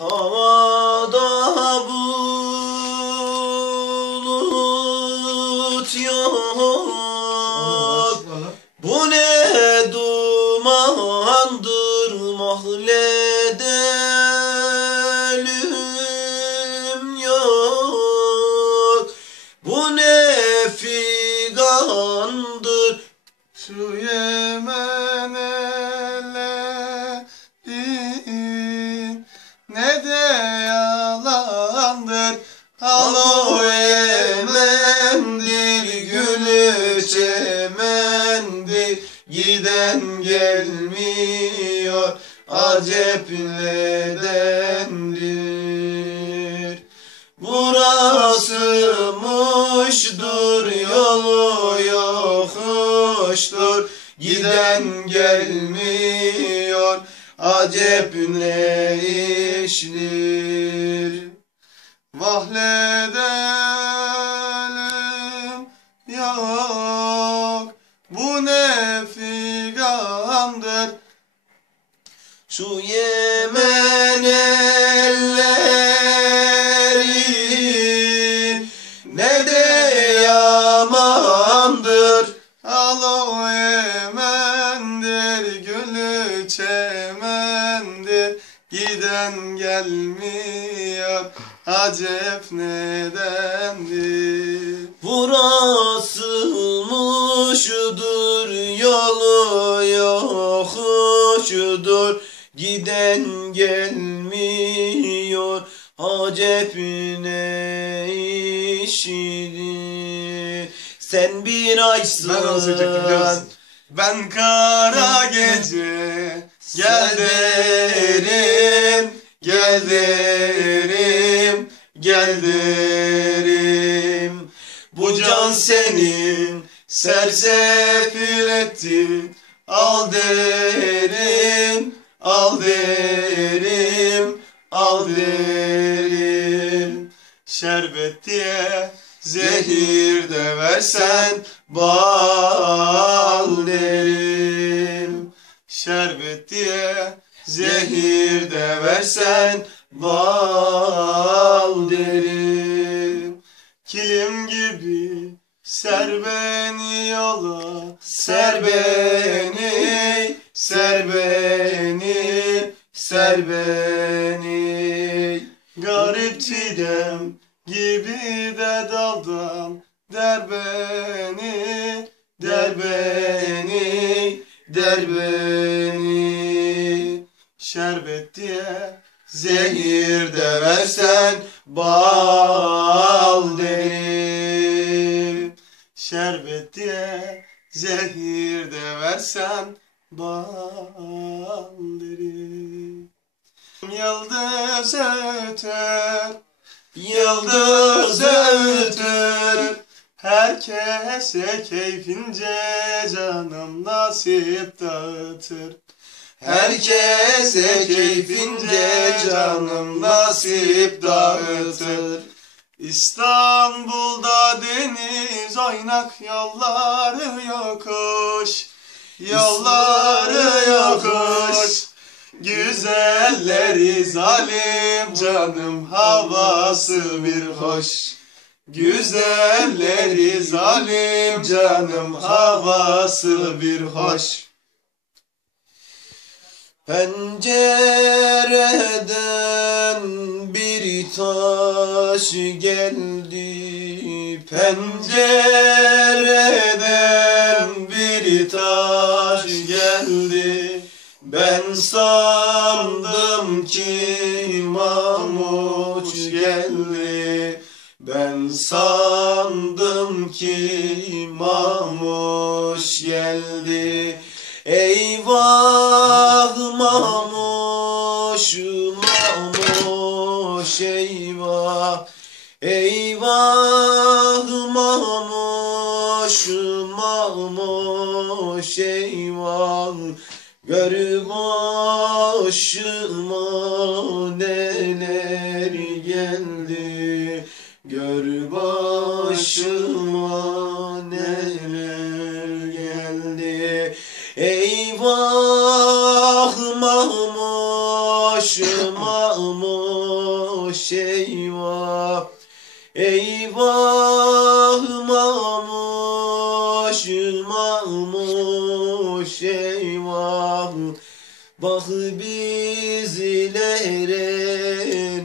Havada bulut yok Bu ne dumandır mahlede ölüm yok. Bu ne figandır. Şu nedendir Burası muştur yolu yokuştur. Giden gelmiyor acep ne iştir? Vahledelim yok. Bu ne figandır Şu Yemen elleri ne de yamandır. Alo Yemen'dir gülü çemendir. Giden gelmiyor acep nedendir? Burası muşudur yolu yokuşudur Giden gelmiyor acep ne işidir? Sen bir aysın Ben biliyor musun? Ben kara gece gel derim Gel derim Gel derim Bu can senin sersefil etti Al derim, al derim, al derim. Şerbet diye Zehir de versen bal derim. Şerbet diye Zehir de versen bal derim. Kilim gibi ser beni yola Ser beni, ser beni, ser beni. Garip gibi de daldan Der beni, Der beni, der beni. Şerbet diye Zehir de versen bal derim Şerbet diye zehir de versen bal derim Yıldız öter, Yıldız ötür herkese keyfince canım nasip dağıtır. Herkese keyfince canım nasip dağıtır. İstanbul'da deniz oynak yolları yokuş Yolları yokuş Güzelleri zalim canım havası bir hoş. Güzelleri zalim canım havası bir hoş. Pencereden taş geldi Pencereden bir taş geldi. Ben sandım ki mamuç geldi. Ben sandım ki mamuş geldi. Eyvah Gör başıma neler geldi. Gör başıma mamuş eyvah. Bak bizlere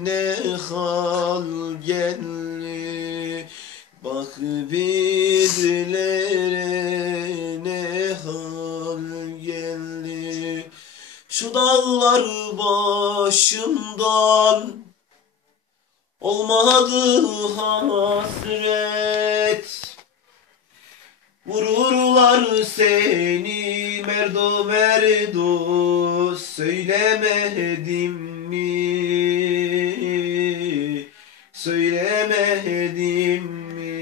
ne hal geldi. Bak bizlere ne hal geldi. Şu dağlar başımdan Olmadı hasret Vururlar seni merdo merdo Söylemedim mi? Söylemedim mi?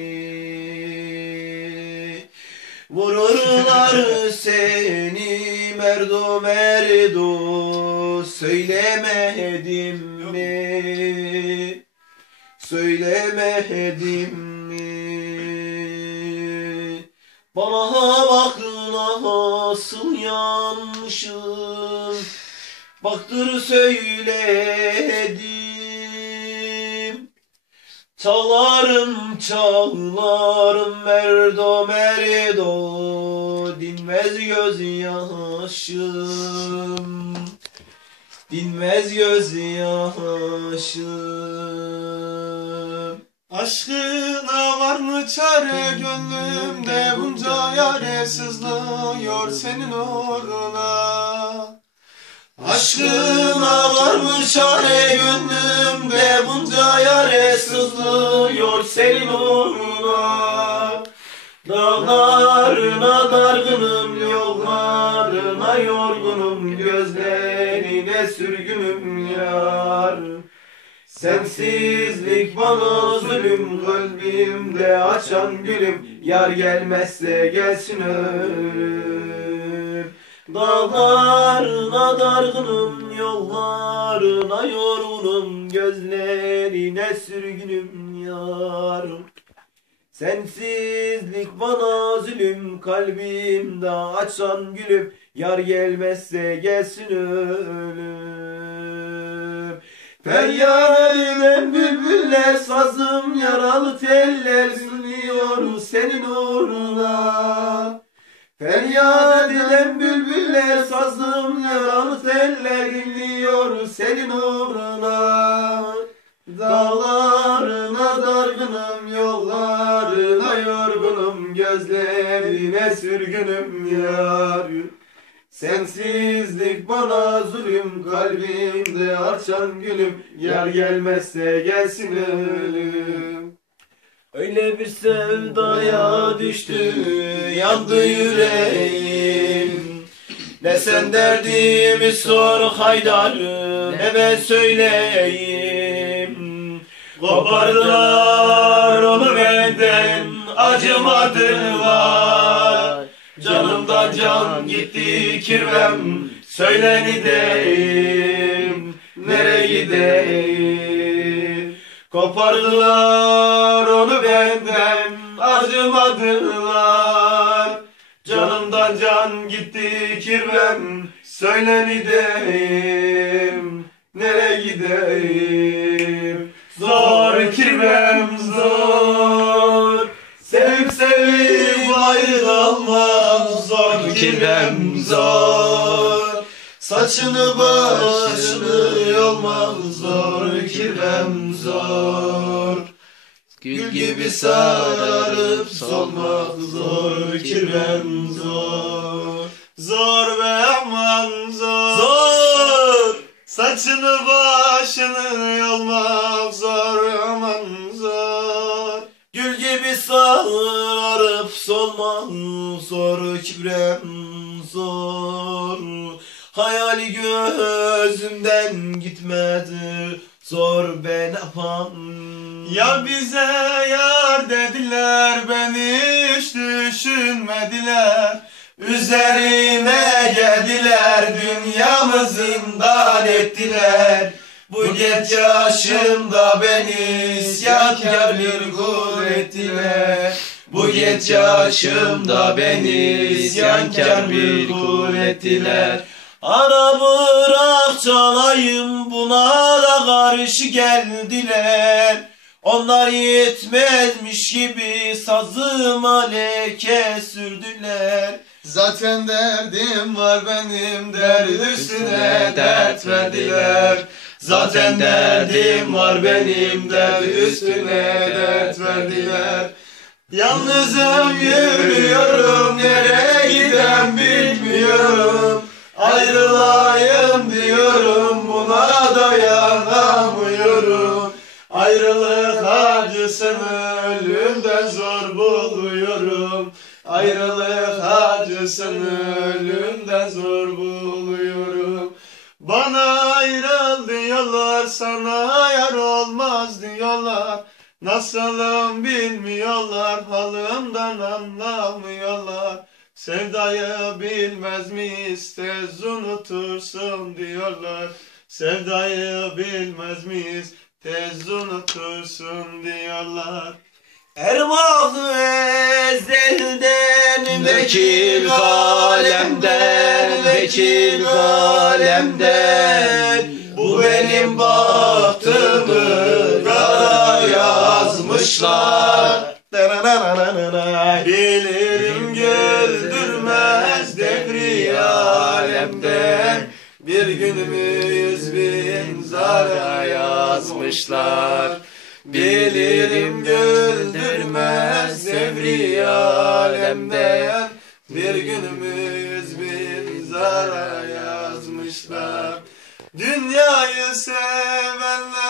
Vururlar seni merdo merdo Söylemedim mi? Söylemedim mi? Bana bak nasıl yanmışım. Baktır söyledim. Çalarım çalarım merdo merdo Dinmez gözyaşım Dinmez gözyaşım Aşkına var mı çare gönlümde bunca yare sızlıyor senin uğruna. Aşkına var mı çare gönlümde bunca yare sızlıyor senin uğruna. Dağlarına dargınım yollarına yorgunum gözlerine sürgünüm yar. Sensizlik bana zulüm kalbimde açan gülüm Yar gelmezse gelsin ölüm Dağlarına dargınım yollarına yorgunum Gözlerine sürgünüm yar Sensizlik bana zulüm kalbimde açan gülüm Yar gelmezse gelsin ölüm Feryat eden bülbüller sazım yaralı teller sınıyor senin uğruna. Feryat eden bülbüller sazım yaralı teller dinliyor senin uğruna. Dağlarına dargınım yollarına yorgunum gözlerine sürgünüm yar. Sensizlik bana zulüm kalbimde açan gülüm. Yar gelmezse gelsin ölüm Öyle bir sevdaya düştü yandı yüreğim. Ne sen derdimi sor Haydar ne ben söyleyeyim. Kopardılar onu benden acımadılar Canımdan can gitti kirvem Söyle gideyim Nereye gideyim? Kopardılar kirvem Söyle gideyim Nereye gideyim? Zor kirvem zor. Sevip sevip ayrı kalmak zor kirvem zor. Saçını başını yolmak zor kirvem zor. Gül gibi sararıp solmak zor kirvem zor Zor ve aman zor. Zor. Saçını başını yolmak zor aman zor. Gül gibi sararıp solmak zor kibrem zor. Hayali gözümden gitmedi zor ben yapam? Ya bize yar dediler beni hiç düşünmediler Üzerime geldiler dünyamı zindan ettiler Bu genç yaşımda beni isyankar bir kul ettiler Bu genç yaşımda beni isyankar bir kul ettiler Ana bırak çalayım buna da karşı geldiler. Onlar yetmezmiş gibi sazıma leke sürdüler. Zaten derdim var benim dert üstüne dert verdiler. Zaten derdim var benim dert üstüne dert verdiler. Yalnızım yürüyorum nereye giden bilmiyorum. Ayrılayım diyorum buna dayanamıyorum. Ayrılık acısını ölümden zor buluyorum. Ayrılık acısını ölümden zor buluyorum. Bana ayrıl diyorlar, sana yar olmaz diyorlar. Nasılım bilmiyorlar, halımdan anlamıyorlar. Sevdayı bilmez miyiz, tez unutursun diyorlar. Sevdayı bilmez miyiz, tez unutursun diyorlar. Ervah ezelden vekil kalemden vekil kalemden Bu benim bahtımı kara yazmışlar. Bilirim güldürmez devri alemden. Bir günümüz bin zara yazmışlar Bilirim güldürmez devri alemden Bir günümüz bin zara yazmışlar. Dünyayı sevenler